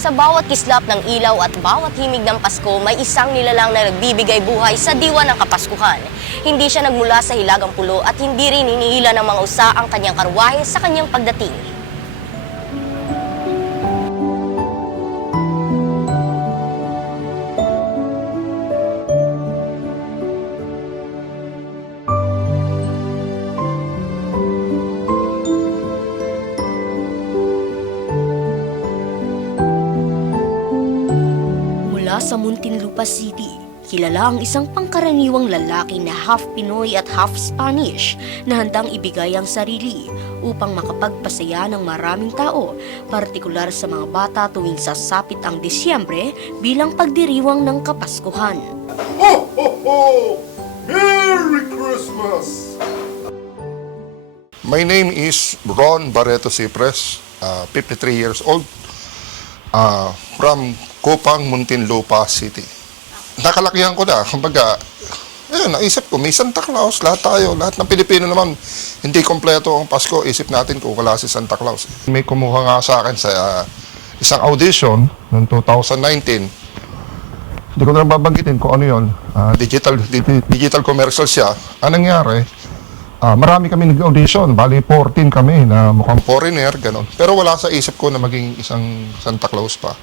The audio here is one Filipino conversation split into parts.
Sa bawat kislap ng ilaw at bawat himig ng Pasko, may isang nilalang na nagbibigay buhay sa diwa ng Kapaskuhan. Hindi siya nagmula sa hilagang pulo at hindi rin hinihila ng mga usa ang kanyang karwahe sa kanyang pagdating. Sa Muntinlupa City, kilala ang isang pangkaraniwang lalaki na half Pinoy at half Spanish na handang ibigay ang sarili upang makapagpasaya ng maraming tao, partikular sa mga bata tuwing sasapit ang Disyembre bilang pagdiriwang ng Kapaskuhan. Ho, ho, ho! Merry Christmas! My name is Ron Barreto Cipres, 53 years old, from Kupang, Muntinlupa City. Nakalakihan ko na, kumbaga, naisip ko, may Santa Claus, lahat tayo, lahat ng Pilipino naman, hindi kompleto ang Pasko, isip natin kung wala si Santa Claus. May kumuha nga sa akin sa isang audition noong 2019. Hindi ko na babanggitin kung ano yun, digital commercial siya. Anong nangyari? Marami kami nag-audition, bali 14 kami na mukhang foreigner, gano'n. Pero wala sa isip ko na maging isang Santa Claus pa.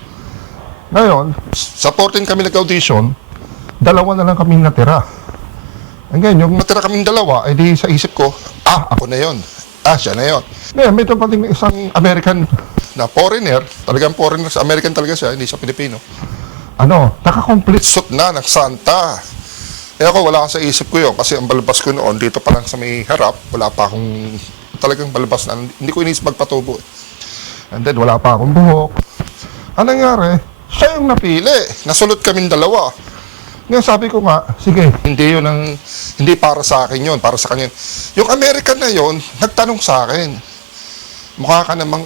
Ngayon, sa 14 kami nag-audition, dalawa na lang kami natira. Ngayon, yung natira kaming dalawa, edi sa isip ko, ako na yon, siya na yon. Ngayon, may dumating na isang American na foreigner, talagang foreigner, American talaga siya, hindi siya Pilipino. Naka-complete suit na ng Santa. Ako, wala sa isip ko yun, kasi ang balbas ko noon, dito pa lang sa may harap, wala pa akong talagang balbas na, hindi ko inisip magpatubo. And then, wala pa akong buhok. Anong nangyari? Siya yung napili. Nasulot kaming dalawa. Ngayon sabi ko nga, sige, hindi para sa akin yun, para sa kanya. Yung American na yun, nagtanong sa akin, mukha ka namang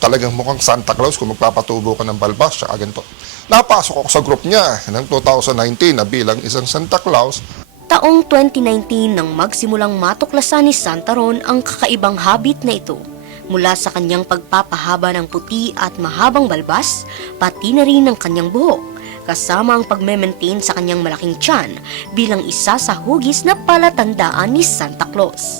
talagang mukhang Santa Claus kung magpapatubo ka ng balbas, tsaka ganito. Napasok ako sa group niya ng 2019 na bilang isang Santa Claus. Taong 2019 nang magsimulang matuklasan ni Santa Ron ang kakaibang habit na ito. Mula sa kanyang pagpapahaba ng puti at mahabang balbas, pati na rin ng kanyang buhok, kasama ang pagme-maintain sa kanyang malaking tiyan bilang isa sa hugis na palatandaan ni Santa Claus.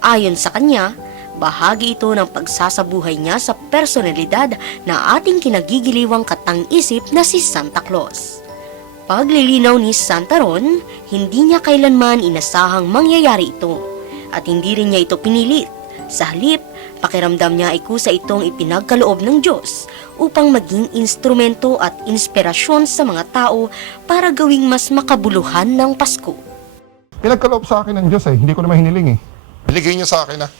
Ayon sa kanya, bahagi ito ng pagsasabuhay niya sa personalidad na ating kinagigiliwang katang-isip na si Santa Claus. Paglilinaw ni Santa Ron, hindi niya kailanman inasahang mangyayari ito at hindi rin niya ito pinilit. Sa halip, pakiramdam niya ay kusa itong ipinagkaloob ng Diyos upang maging instrumento at inspirasyon sa mga tao para gawing mas makabuluhan ng Pasko. Pinagkaloob sa akin ng Diyos hindi ko naman hiniling Binigay niya sa akin na,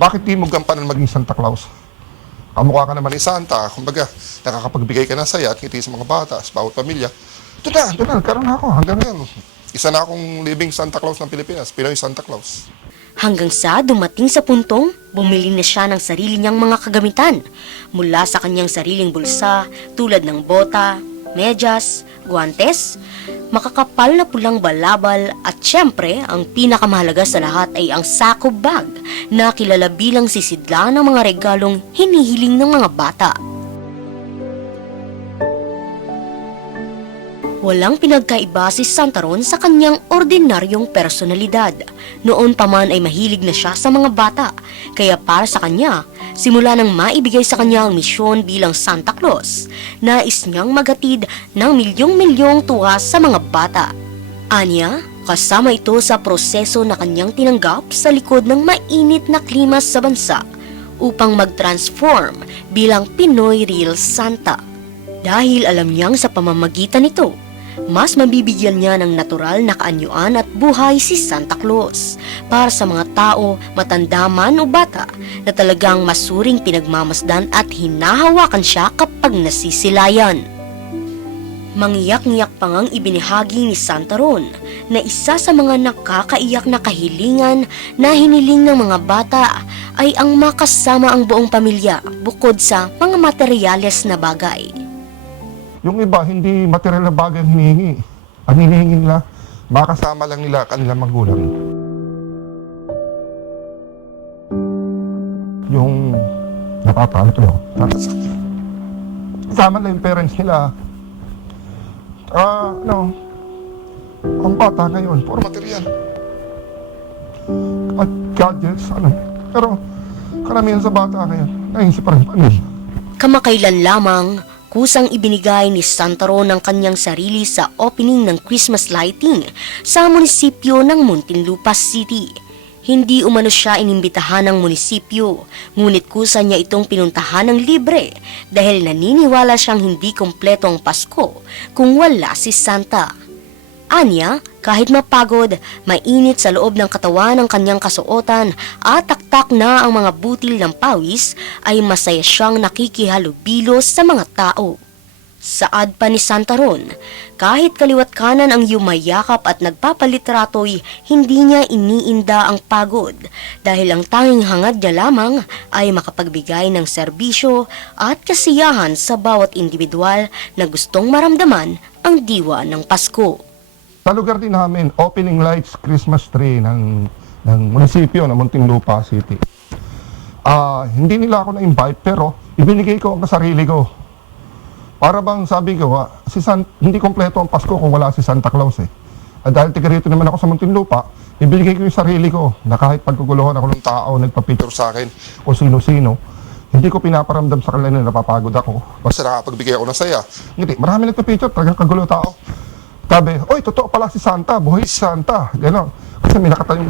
bakit di mo gampanan maging Santa Claus? Kamukha ka naman ni Santa, kumbaga, nakakapagbigay ka ng saya at ngiti sa mga bata, sa bawat pamilya. Ito na, nagkaroon na ako hanggang ngayon. Isa na akong living Santa Claus ng Pilipinas, Pinoy Santa Claus. Hanggang sa dumating sa puntong, bumili na siya ng sarili niyang mga kagamitan mula sa kanyang sariling bulsa tulad ng bota, medyas, guantes, makakapal na pulang balabal at syempre ang pinakamahalaga sa lahat ay ang sako bag na kilala bilang sisidla ng mga regalong hinihiling ng mga bata. Walang pinagkaiba si Santa Ron sa kanyang ordinaryong personalidad. Noon pa man ay mahilig na siya sa mga bata, kaya para sa kanya, simula nang maibigay sa kanya ang misyon bilang Santa Claus, nais niyang maghatid ng milyong-milyong tuwa sa mga bata. Anya, kasama ito sa proseso na kanyang tinanggap sa likod ng mainit na klima sa bansa upang mag-transform bilang Pinoy Real Santa. Dahil alam niyang sa pamamagitan nito, mas mabibigyan niya ng natural na kaanyuan at buhay si Santa Claus para sa mga tao, matanda man o bata, na talagang masuring pinagmamasdan at hinahawakan siya kapag nasisilayan. Mangiyak-ngiyak pa ngang ibinahagi ni Santa Ron na isa sa mga nakakaiyak na kahilingan na hiniling ng mga bata ay ang makasama ang buong pamilya bukod sa mga materyales na bagay. Yung iba, hindi material na bagay ang hinihingi. Ang hinihingi nila, makasama lang nila kanilang magulang. Yung napapano ko, nakasakit. Kasama na yung parents nila. Ang bata ngayon, puro material. At gadgets, Pero, karamihan sa bata ngayon, naisip pa rin pamilya. Kamakailan lamang, kusang ibinigay ni Santa Ron ang kanyang sarili sa opening ng Christmas lighting sa munisipyo ng Muntinlupa City. Hindi umano siya inimbitahan ng munisipyo, ngunit kusa niya itong pinuntahan ng libre dahil naniniwala siyang hindi kompleto ang Pasko kung wala si Santa. Anya, kahit mapagod, mainit sa loob ng katawan ang kanyang kasuotan at taktak na ang mga butil ng pawis, ay masaya siyang nakikihalubilo sa mga tao. Saad pa ni Santa Ron, kahit kaliwat kanan ang yumayakap at nagpapalitrato'y hindi niya iniinda ang pagod dahil ang tanging hangad niya lamang ay makapagbigay ng serbisyo at kasiyahan sa bawat individual na gustong maramdaman ang diwa ng Pasko. Sa lugar din namin, opening lights Christmas tree ng munisipyo ng Muntinlupa City. Hindi nila ako na-invite pero ibinigay ko ang sarili ko. Para bang sabi ko, hindi kompleto ang Pasko kung wala si Santa Claus eh. At dahil tiga rito naman ako sa Muntinlupa, ibinigay ko yung sarili ko na kahit pagkuguluhan ako ng tao, nagpa-picture sa akin o sino-sino, hindi ko pinaparamdam sa kanila na napapagod ako. Basta nakapagbigay ako ng saya. Hindi, marami nagpa-picture, talagang kagulo tao. Sabi, oy, totoo pala si Santa, buhay si Santa, gano'n. Kasi may nakatayong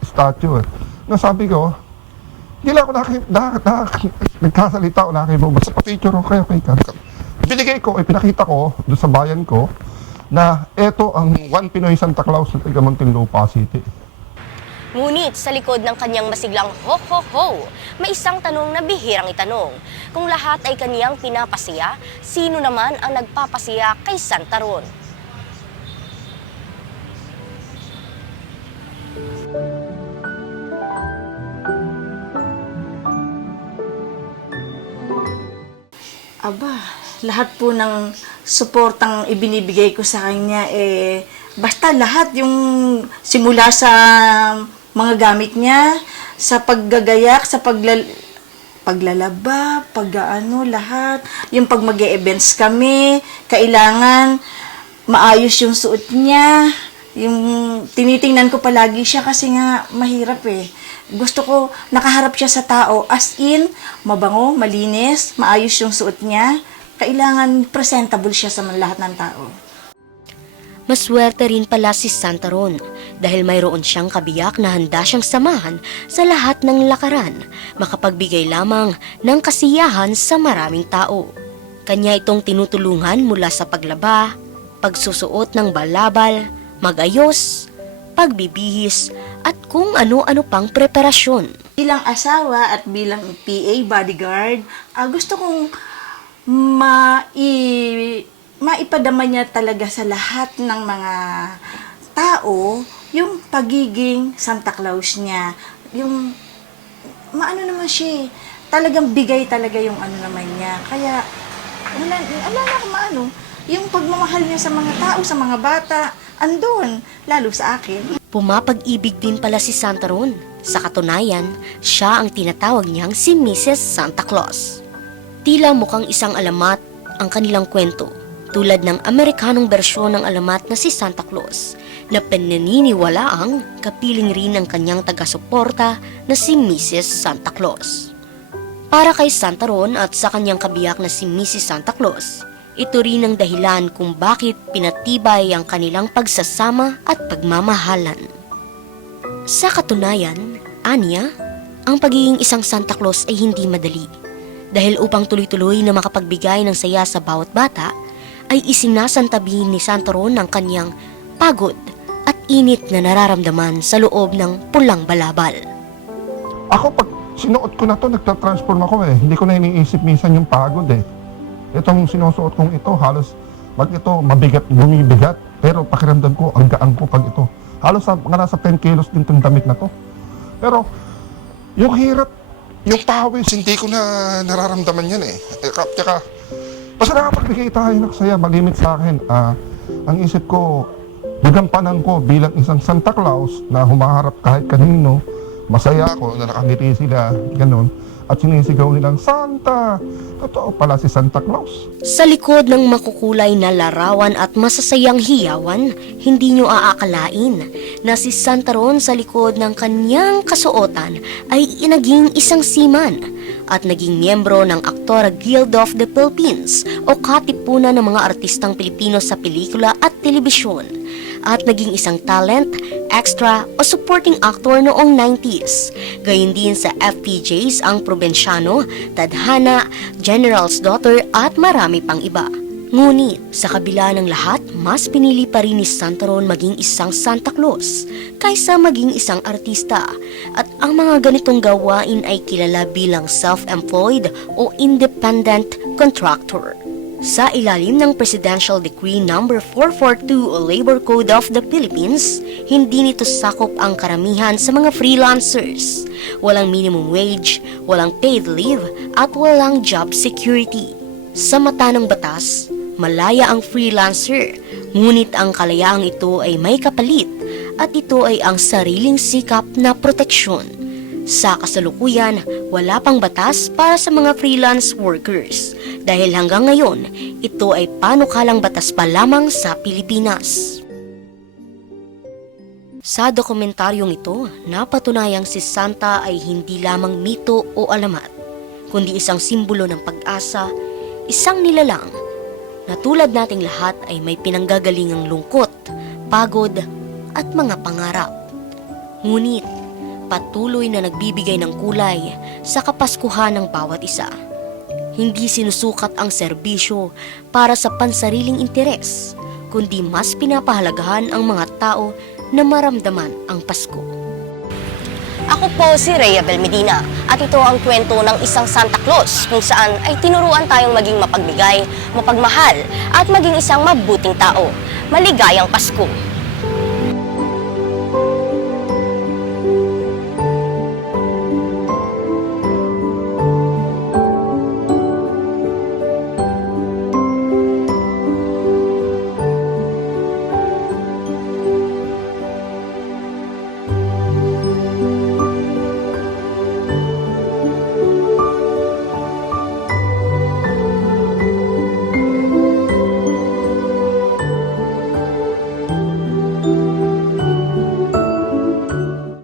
statue eh. Sabi ko, hindi lang ako nagkasalita o nakibo, basta pa-picture okay. Binigay ko, pinakita ko doon sa bayan ko na eto ang One Pinoy Santa Claus sa taga Muntinlupa City. Ngunit sa likod ng kanyang masiglang ho-ho-ho, may isang tanong na bihirang itanong. Kung lahat ay kaniyang pinapasaya, sino naman ang nagpapasaya kay Santa Ron? Aba, lahat po ng suportang ibinibigay ko sa kanya, basta lahat yung simula sa mga gamit niya, sa paggagayak, sa paglalaba, lahat. Yung pag mag-e-events kami, kailangan maayos yung suot niya. Yung tinitingnan ko palagi siya kasi nga mahirap eh. Gusto ko nakaharap siya sa tao as in, mabango, malinis, maayos yung suot niya. Kailangan presentable siya sa lahat ng tao. Maswerte rin pala si Santa Ron dahil mayroon siyang kabiyak na handa siyang samahan sa lahat ng lakaran, makapagbigay lamang ng kasiyahan sa maraming tao. Kanya itong tinutulungan mula sa paglaba, pagsusuot ng balabal, magayos, pagbibihis, at kung ano-ano pang preparasyon. Bilang asawa at bilang PA bodyguard, gusto kong maipadama niya talaga sa lahat ng mga tao yung pagiging Santa Claus niya. Yung, maano naman siya, talagang bigay talaga yung ano naman niya. Kaya, wala na akong maano. Yung pagmamahal niya sa mga tao, sa mga bata, andun, lalo sa akin. Pumapag-ibig din pala si Santa Ron. Sa katunayan, siya ang tinatawag niyang si Mrs. Santa Claus. Tila mukhang isang alamat ang kanilang kwento, tulad ng Amerikanong bersyon ng alamat na si Santa Claus, na pinaniniwalaang kapiling rin ng kanyang taga-suporta na si Mrs. Santa Claus. Para kay Santa Ron at sa kanyang kabiyak na si Mrs. Santa Claus, ito rin ang dahilan kung bakit pinatibay ang kanilang pagsasama at pagmamahalan. Sa katunayan, anya, ang pagiging isang Santa Claus ay hindi madali. Dahil upang tuloy-tuloy na makapagbigay ng saya sa bawat bata, ay isinasantabi ni Santa Ron ang kanyang pagod at init na nararamdaman sa loob ng pulang balabal. Ako pag sinuot ko na to, nagtatransform ako eh. Hindi ko na iniisip minsan yung pagod eh. Itong sinusuot kong ito, halos mabigat, bumibigat. Pero pakiramdam ko, ang gaan ko pag ito. Halos mga nasa 10 kilos din itong damit na to. Pero, yung hirap, yung pawis, hindi ko na nararamdaman yan eh. Tsaka, basta nakapagbigay tayo ng saya, malimit sa akin. Ang isip ko, nagampanan ko bilang isang Santa Claus na humaharap kahit kanino, masaya ako na nakangiti sila, ganon. At sinisigaw nilang, Santa! Totoo pala si Santa Claus. Sa likod ng makukulay na larawan at masasayang hiyawan, hindi nyo aakalain na si Santa Ron sa likod ng kanyang kasuotan ay naging isang seaman at naging miyembro ng Actora Guild of the Philippines o katipunan ng mga artistang Pilipino sa pelikula at telebisyon at naging isang talent, extra o supporting actor noong 90s. Gayun din sa FPJs ang Provinciano, Tadhana, General's Daughter at marami pang iba. Ngunit sa kabila ng lahat, mas pinili pa rin ni Santa Ron maging isang Santa Claus kaysa maging isang artista. At ang mga ganitong gawain ay kilala bilang self-employed o independent contractor. Sa ilalim ng Presidential Decree No. 442 o Labor Code of the Philippines, hindi nito sakop ang karamihan sa mga freelancers. Walang minimum wage, walang paid leave, at walang job security. Sa mata ng batas, malaya ang freelancer, ngunit ang kalayaang ito ay may kapalit at ito ay ang sariling sikap na proteksyon. Sa kasalukuyan, wala pang batas para sa mga freelance workers dahil hanggang ngayon, ito ay panukalang batas pa lamang sa Pilipinas. Sa dokumentaryong ito, napatunayang si Santa ay hindi lamang mito o alamat, kundi isang simbolo ng pag-asa, isang nilalang na tulad nating lahat ay may pinanggagalingang lungkot, pagod at mga pangarap. Ngunit, patuloy na nagbibigay ng kulay sa kapaskuhan ng bawat isa. Hindi sinusukat ang serbisyo para sa pansariling interes, kundi mas pinapahalagahan ang mga tao na maramdaman ang Pasko. Ako po si Rhea Belmedina at ito ang kwento ng isang Santa Claus kung saan ay tinuruan tayong maging mapagbigay, mapagmahal at maging isang mabuting tao. Maligayang Pasko!